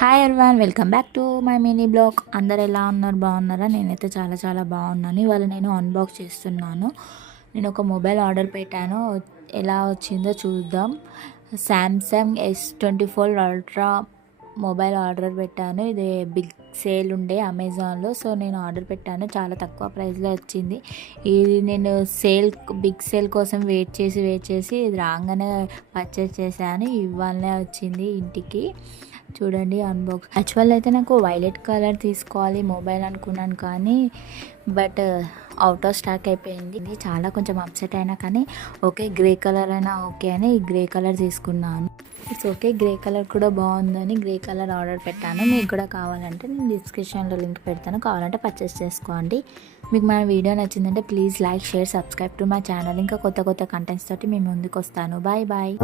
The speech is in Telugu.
Hi everyone, welcome back to my mini blog. అందరు ఎలా ఉన్నారు? బాగున్నారా? నేనైతే చాలా చాలా బాగున్నాను. ఇవాళ నేను అన్బాక్స్ చేస్తున్నాను. నేను ఒక మొబైల్ ఆర్డర్ పెట్టాను, ఎలా వచ్చిందో చూద్దాం. Samsung S24 ultra mobile order పెట్టాను. ఇది బిగ్ సేల్ ఉండే అమెజాన్లో, సో నేను ఆర్డర్ పెట్టాను. చాలా తక్కువ ప్రైస్లో వచ్చింది. ఇది నేను బిగ్ సేల్ కోసం వెయిట్ చేసి ఇది రాగానే పర్చేస్ చేశాను. ఇవాళనే వచ్చింది ఇంటికి. చూడండి అన్బాక్స్. యాక్చువల్ అయితే నాకు వైలెట్ కలర్ తీసుకోవాలి మొబైల్ అనుకున్నాను, కానీ బట్ అవుట్ ఆఫ్ స్టాక్ అయిపోయింది. చాలా కొంచెం అప్సెట్ అయినా, కానీ ఓకే గ్రే కలర్ అయినా ఓకే అని గ్రే కలర్ తీసుకున్నాను. ఇట్స్ ఓకే, గ్రే కలర్ కూడా బాగుందని గ్రే కలర్ ఆర్డర్ పెట్టాను. మీకు కూడా కావాలంటే నేను డిస్క్రిప్షన్లో లింక్ పెడతాను, కావాలంటే పర్చేస్ చేసుకోండి. మీకు మన వీడియో నచ్చిందంటే please like, share, subscribe to my channel. ఇంకా కొత్త కంటెంట్స్ తోటి మేము ముందుకు వస్తాను. Bye bye.